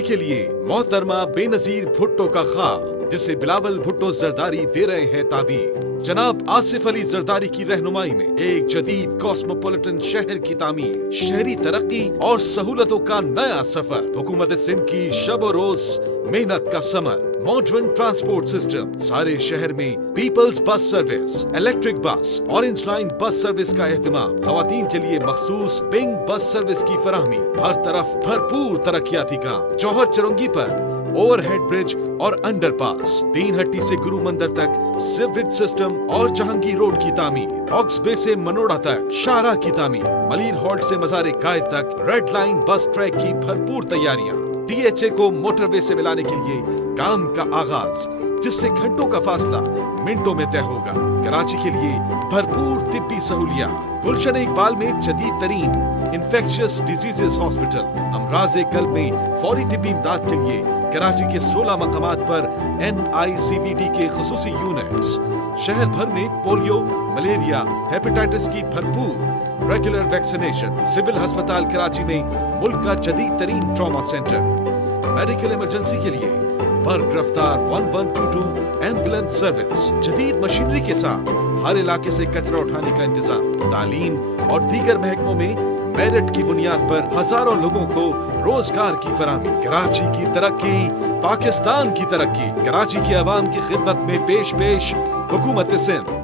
कराची के लिए मोहतरमा बेनजीर भुट्टो का ख्वाब, जिसे बिलावल भुट्टो जरदारी दे रहे हैं ताबीर। जनाब आसिफ अली जरदारी की रहनुमाई में एक जदीद कॉस्मोपॉलिटन शहर की तामीर, शहरी तरक्की और सहूलतों का नया सफर। हुकूमत सिंध की शब रोज मेहनत का समर। मॉडर्न ट्रांसपोर्ट सिस्टम, सारे शहर में Peoples bus service, electric bus, Orange Line bus service का एहतमाम, खवातीन के लिए मखसूस पिंक बस सर्विस की फराहमी, हर तरफ भरपूर तरक्याती काम। जौहर चरंगी पर ओवरहेड ब्रिज और अंडरपास, तीन हट्टी से गुरु मंदिर तक सीवरेज सिस्टम और जहांगीर रोड की तामीर, ऑक्स बे से मनोड़ा तक शाहराह की तामीर, मलिर हॉल्ट से मज़ार कायद तक रेड लाइन बस ट्रैक की भरपूर तैयारियां, DHA को मोटरवे से मिलाने के लिए काम का आगाज, जिससे घंटों का फासला मिनटों में तय होगा। कराची के लिए भरपूर तिब्बी सहूलियात, गुलशन इकबाल में जदीद तरीन इंफेक्शियस डिजीजेस हॉस्पिटल, अमराज कल्ब में फौरी तिब्बी इमदाद के लिए कराची के 16 मकामात पर NICVD के खुसूसी यूनिट्स, शहर भर में पोलियो, मलेरिया, हेपेटाइटिस की भरपूर रेगुलर वैक्सीनेशन, सिविल अस्पताल कराची में मुल्क का जदीद तरीन ट्रॉमा सेंटर, मेडिकल इमरजेंसी के लिए बर्क रफ्तार 1122 एम्बुलेंस सर्विस, जदीद मशीनरी के साथ हर इलाके से कचरा उठाने का इंतजाम, तालीम और दीगर महकमों में मेरिट की बुनियाद पर हजारों लोगों को रोजगार की फराहमी। कराची की तरक्की, पाकिस्तान की तरक्की। कराची की आवाम की खिदमत में पेश हुकूमत सिंध।